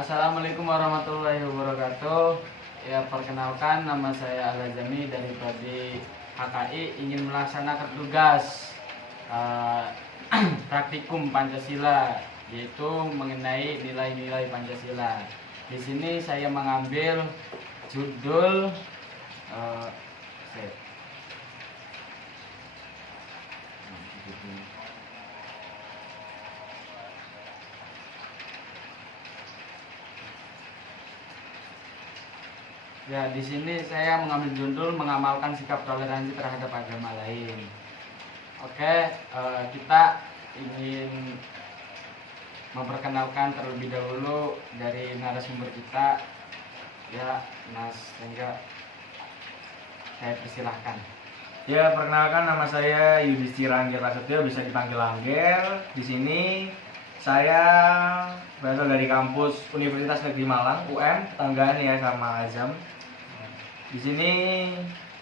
Assalamualaikum warahmatullahi wabarakatuh. Ya, perkenalkan nama saya Al-Azami dari Prodi HKI, ingin melaksanakan tugas praktikum Pancasila, yaitu mengenai nilai-nilai Pancasila. Di sini saya mengambil judul eh, set. Ya, di sini saya mengambil judul mengamalkan sikap toleransi terhadap agama lain. Oke, kita ingin memperkenalkan terlebih dahulu dari narasumber kita. Ya, Mas Rengga, saya persilahkan. Ya, perkenalkan nama saya Yudhistira Angger Prasetyo, bisa dipanggil Angger. Di sini saya berasal dari kampus Universitas Negeri Malang, UM, tetanggaan ya sama Azam. Di sini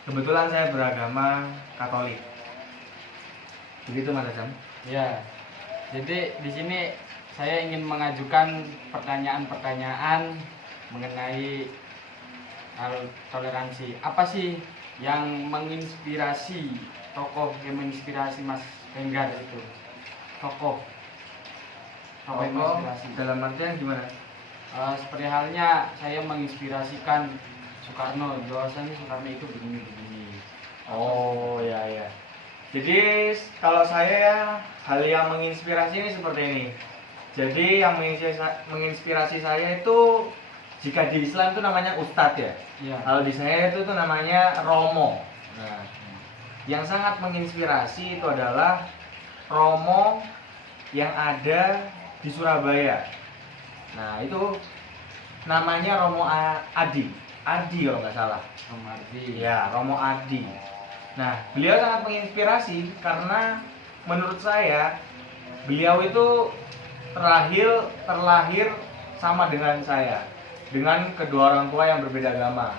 kebetulan saya beragama Katolik. Begitu Mas Azam. Ya, jadi di sini saya ingin mengajukan pertanyaan-pertanyaan mengenai hal toleransi. Apa sih yang menginspirasi yang menginspirasi Mas Enggar itu? Tokoh yang menginspirasi. Dalam artian gimana? Seperti halnya saya menginspirasikan Soekarno, bahwasannya Soekarno itu begini-begini. Oh ya ya. Jadi kalau saya hal yang menginspirasi ini seperti ini. Jadi yang menginspirasi saya itu, jika di Islam itu namanya ustadz ya. Ya. Kalau di saya itu tuh namanya romo. Nah, yang sangat menginspirasi itu adalah romo yang ada di Surabaya. Nah, itu namanya Romo Adi kalau nggak salah. Romo Adi. Ya, Romo Adi. Nah, beliau sangat menginspirasi karena menurut saya beliau itu terlahir sama dengan saya, dengan kedua orang tua yang berbeda agama,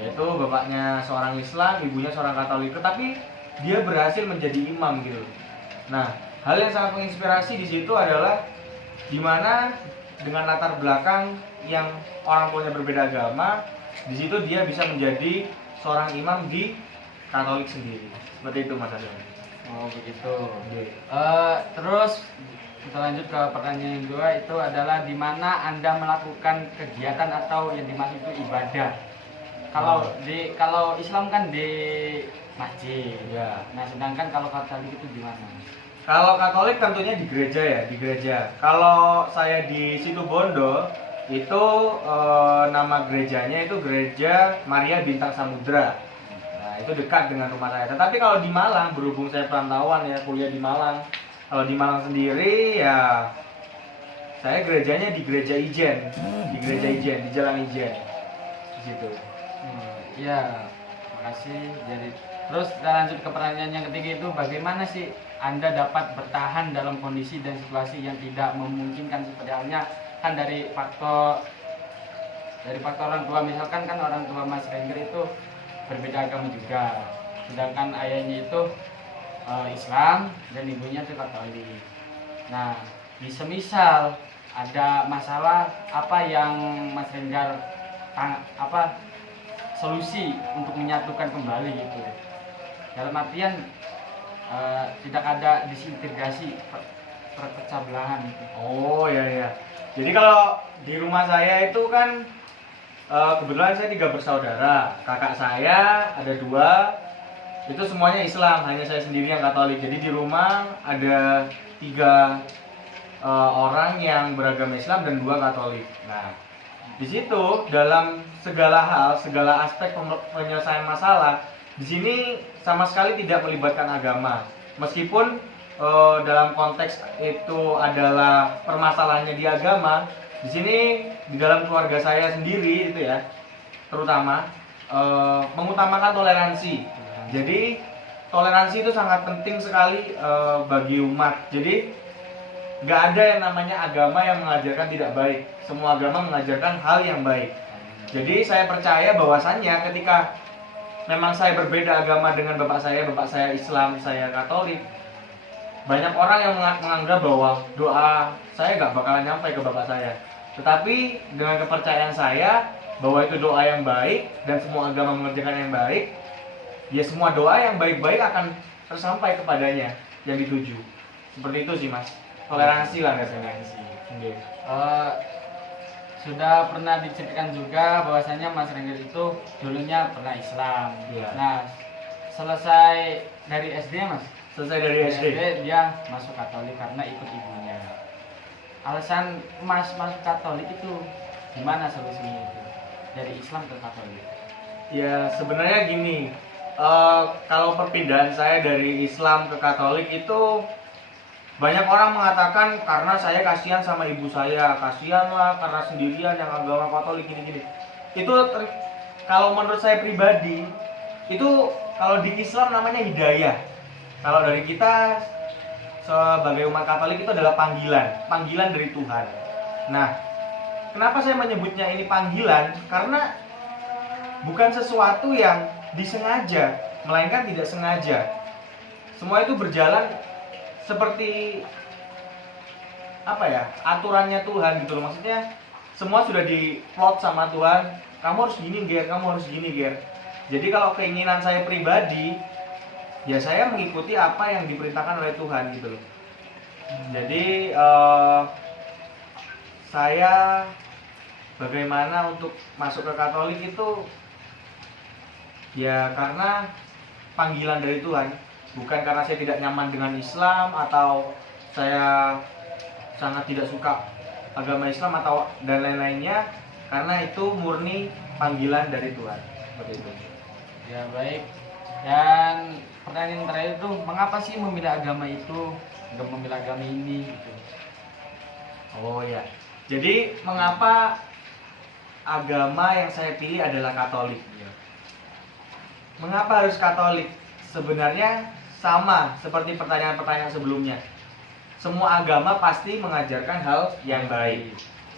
yaitu bapaknya seorang Islam, ibunya seorang Katolik, tetapi dia berhasil menjadi imam gitu. Nah, hal yang sangat menginspirasi di situ adalah dimana dengan latar belakang yang orang tuanya berbeda agama, di situ dia bisa menjadi seorang imam di Katolik sendiri. Seperti itu Mas Adam. Oh begitu. Okay. Terus kita lanjut ke pertanyaan yang kedua, itu adalah di mana Anda melakukan kegiatan atau yang dimaksud itu ibadah. Kalau Islam kan di masjid. Ya. Nah, sedangkan kalau Katolik itu di mana? Kalau Katolik tentunya di gereja ya, di gereja. Kalau saya di Situbondo itu nama gerejanya itu Gereja Maria Bintang Samudra. Nah, itu dekat dengan rumah saya. Tetapi kalau di Malang, berhubung saya perantauan ya, kuliah di Malang. Kalau di Malang sendiri ya saya gerejanya di Gereja Ijen, di Jalan Ijen. Di situ. Ya, makasih. Jadi terus kita lanjut ke pertanyaan yang ketiga, itu bagaimana sih Anda dapat bertahan dalam kondisi dan situasi yang tidak memungkinkan, seperti halnya kan dari faktor orang tua, misalkan kan orang tua Mas Rengger itu berbeda agama juga, sedangkan ayahnya itu Islam dan ibunya itu Katolik. Nah, semisal ada masalah, apa yang Mas Rengger solusi untuk menyatukan kembali itu, dalam artian tidak ada disintegrasi, perpecah belahan itu. Oh ya ya. Jadi kalau di rumah saya itu kan kebetulan saya 3 bersaudara. Kakak saya ada 2, itu semuanya Islam, hanya saya sendiri yang Katolik. Jadi di rumah ada 3 orang yang beragama Islam dan 2 Katolik. Nah, di situ dalam segala hal, segala aspek penyelesaian masalah, di sini sama sekali tidak melibatkan agama. Meskipun dalam konteks itu adalah permasalahannya di agama, di sini di dalam keluarga saya sendiri itu ya, terutama mengutamakan toleransi. Jadi toleransi itu sangat penting sekali bagi umat. Jadi nggak ada yang namanya agama yang mengajarkan tidak baik. Semua agama mengajarkan hal yang baik. Jadi saya percaya bahwasannya ketika memang saya berbeda agama dengan bapak saya Islam, saya Katolik, banyak orang yang menganggap bahwa doa saya gak bakalan nyampe ke bapak saya. Tetapi dengan kepercayaan saya bahwa itu doa yang baik dan semua agama mengerjakan yang baik, ya semua doa yang baik-baik akan tersampai kepadanya yang dituju. Seperti itu sih Mas. Toleransi lah rasanya. Oke. Eh, sudah pernah diceritakan juga bahwasanya Mas Rengger itu dulunya pernah Islam. Iya. Nah, selesai dari SD Mas, Selesai dari SD. dia masuk Katolik karena ikut ibunya. Alasan Mas masuk Katolik itu gimana solusinya itu? Dari Islam ke Katolik. Ya sebenarnya gini, kalau perpindahan saya dari Islam ke Katolik itu banyak orang mengatakan karena saya kasihan sama ibu saya, kasihan lah karena sendirian yang agama Katolik gini-gini. Kalau menurut saya pribadi, itu kalau di Islam namanya hidayah. Kalau dari kita sebagai umat Katolik itu adalah panggilan dari Tuhan. Nah, kenapa saya menyebutnya ini panggilan? Karena bukan sesuatu yang disengaja, melainkan tidak sengaja. Semua itu berjalan seperti apa ya, aturannya Tuhan gitu loh. Maksudnya semua sudah diplot sama Tuhan, kamu harus gini Ger, kamu harus gini Ger. Jadi kalau keinginan saya pribadi, ya saya mengikuti apa yang diperintahkan oleh Tuhan gitu loh. Jadi saya bagaimana untuk masuk ke Katolik itu ya karena panggilan dari Tuhan. Bukan karena saya tidak nyaman dengan Islam atau saya sangat tidak suka agama Islam atau dan lain-lainnya, karena itu murni panggilan dari Tuhan. Seperti itu. Ya baik. Dan pertanyaan terakhir itu, mengapa sih memilih agama itu, nggak memilih agama ini gitu? Oh ya. Jadi mengapa agama yang saya pilih adalah Katolik? Mengapa harus Katolik? Sebenarnya sama seperti pertanyaan-pertanyaan sebelumnya. Semua agama pasti mengajarkan hal yang baik.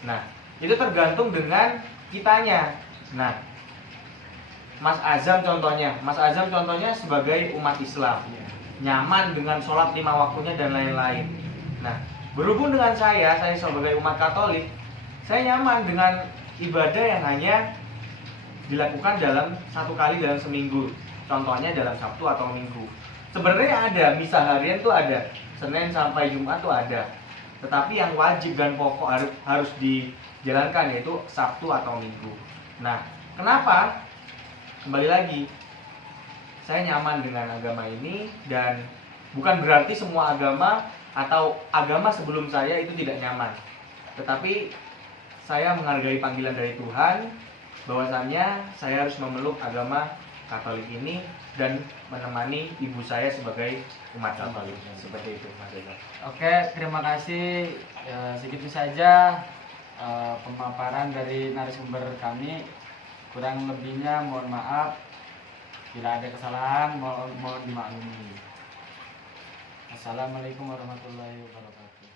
Nah, itu tergantung dengan kitanya. Nah, Mas Azam contohnya sebagai umat Islam, nyaman dengan sholat 5 waktunya dan lain-lain. Nah, berhubung dengan saya sebagai umat Katolik, saya nyaman dengan ibadah yang hanya dilakukan dalam 1 kali dalam seminggu. Contohnya dalam Sabtu atau Minggu. Sebenarnya ada, misa harian tuh ada, Senin sampai Jumat tuh ada. Tetapi yang wajib dan pokok harus dijalankan yaitu Sabtu atau Minggu. Nah, kenapa? Kembali lagi, saya nyaman dengan agama ini dan bukan berarti semua agama atau agama sebelum saya itu tidak nyaman. Tetapi saya menghargai panggilan dari Tuhan, bahwasannya saya harus memeluk agama Katolik ini dan menemani ibu saya sebagai umat Katolik. Seperti itu, Mas Eka. Oke, terima kasih. Segitu saja pemaparan dari narasumber kami. Kurang lebihnya mohon maaf. Bila ada kesalahan mohon dimaklumi. Assalamualaikum warahmatullahi wabarakatuh.